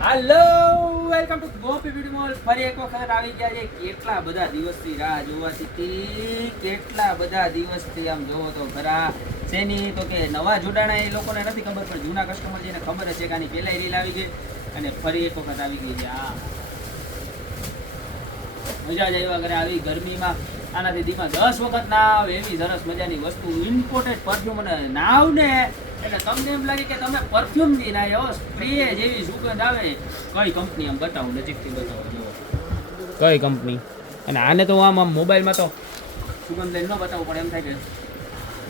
Hello, welcome to Gopi beauty mall. ફરી એક વખત આવી ગયા છે. કેટલા બધા દિવસથી રાહ જોવાતી હતી, કેટલા બધા દિવસથી આમ જોવો તો ખરા શેની તો કે નવા જોડાણા એ લોકોને નથી ખબર, પણ જૂના કસ્ટમર જેને ખબર છે કે આની પહેલાંય રીલ આવી ગઈ અને ફરી એક વખત આવી ગઈ છે. હા, મજા જ આવ્યા કરે આવી ગરમીમાં. આનાથી દીમાં 10 વખત ના આવે એવી સરસ મજાની વસ્તુ, ઇમ્પોર્ટેડ પરફ્યુમ. અને નાવ ને એટલે તમને એમ લાગે કે તમે પરફ્યુમ થી ના આવ્યો, સ્પ્રે જેવી સુગંધ આવે. કઈ કંપની આમ બતાવું, નજીકથી બતાવો, જુઓ કઈ કંપની. અને આને તો આમ મોબાઈલમાં તો સુગંધ લઈને ન બતાવવું પડે, એમ થાય કે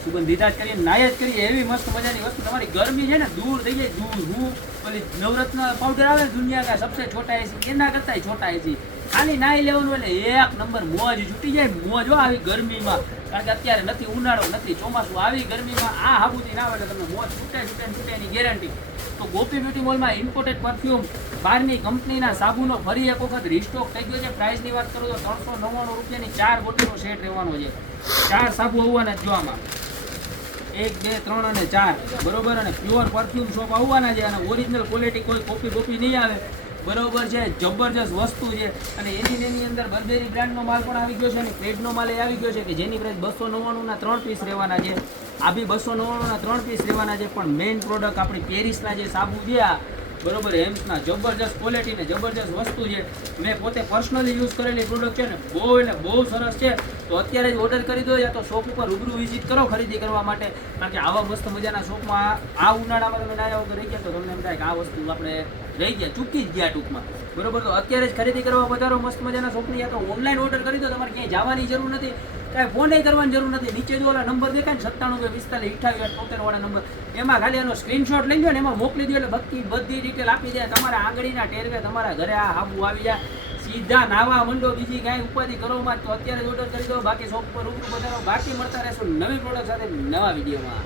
સુગંધ લીધા જ કરીએ, નાય જ કરીએ, એવી મસ્ત મજાની વસ્તુ. તમારી ગરમી છે ને દૂર થઈ જાય, દૂર. હું પેલી નવરત્ન પાવડર આવે ને દુનિયા કા સબસે છોટા એસી, એના કરતા છોટા એસી, ખાલી નાઈ લેવાનું એટલે એક નંબર મોજ છૂટી જાય. મોજ હો આવી ગરમીમાં, કારણ કે અત્યારે નથી ઉનાળો, નથી ચોમાસું, આવી ગરમીમાં આ હાબુથી ના આવે એટલે તમને મોજ છૂટે એની ગેરંટી. તો ગોપી બ્યુટી મોલમાં ઇમ્પોર્ટેડ પરફ્યુમ, બહારની કંપનીના સાબુનો ફરી એક વખત રિસ્ટોક થઈ ગયો છે. પ્રાઇસની વાત કરું તો 399 રૂપિયાની 4 બોટલનો સેટ રહેવાનો છે. 4 સાબુ આવવાના જ જોવામાં, 1, 2, 3 અને 4, બરોબર. અને પ્યોર પરફ્યુમ શોપ આવવાના છે. અને ઓરિજિનલ ક્વોલિટી, કોઈ કોપી નહીં આવે, બરોબર છે. જબરજસ્ત વસ્તુ છે. અને એની અંદર બર્બેરી બ્રાન્ડનો માલ પણ આવી ગયો છે અને ક્રેડનો માલ એ આવી ગયો છે કે જેની પ્રાઇસ 299ના 3 પીસ રહેવાના છે. આ બી 299ના 3 પીસ રહેવાના છે. પણ મેઇન પ્રોડક્ટ આપણી પેરિસના જે સાબુ છે આ, બરોબર, હેમ્સના જબરજસ્ત ક્વોલિટી ને જબરજસ્ત વસ્તુ છે. મેં પોતે પર્સનલી યુઝ કરેલી પ્રોડક્ટ છે ને, બહુ એટલે બહુ સરસ છે. તો અત્યારે જ ઓર્ડર કરી દો, યા તો શોપ ઉપર રૂબરૂ વિઝિટ કરો ખરીદી કરવા માટે. કારણ કે આવા મસ્ત મજાના શોપમાં આ ઉનાળામાં તમે ના વગર રહી ગયા તો તમને એમ થાય કે આ વસ્તુ આપણે રહી ગયા, ચૂકી જ ગયા ટૂંકમાં, બરોબર. તો અત્યારે જ ખરીદી કરવા વધારો મસ્ત મજાના શોપની, યા તો ઓનલાઈન ઓર્ડર કરી દો. તમારે ક્યાંય જવાની જરૂર નથી, કાંઈ ફોન કરવાની જરૂર નથી. નીચે જો ઓલા નંબર દેખાય ને 97 45 વાળા નંબર, એમાં ખાલી એનો સ્ક્રીનશોટ લઈ લો ને એમાં મોકલી દો એટલે બધી ડિટેલ આપી દે. તમારા આંગળીના ટેરવે તમારા ઘરે આ હાબુ આવી જાય. સીધા નાવા મંડો, બીજી કાંઈ ઉપાધિ કરવામાં. તો અત્યારે જ ઓર્ડર કરી દો. બાકી શોપ પર રૂબરૂ વધારો. બાકી મળતા રહેશું નવી પ્રોડક્ટ સાથે નવા વિડીયોમાં.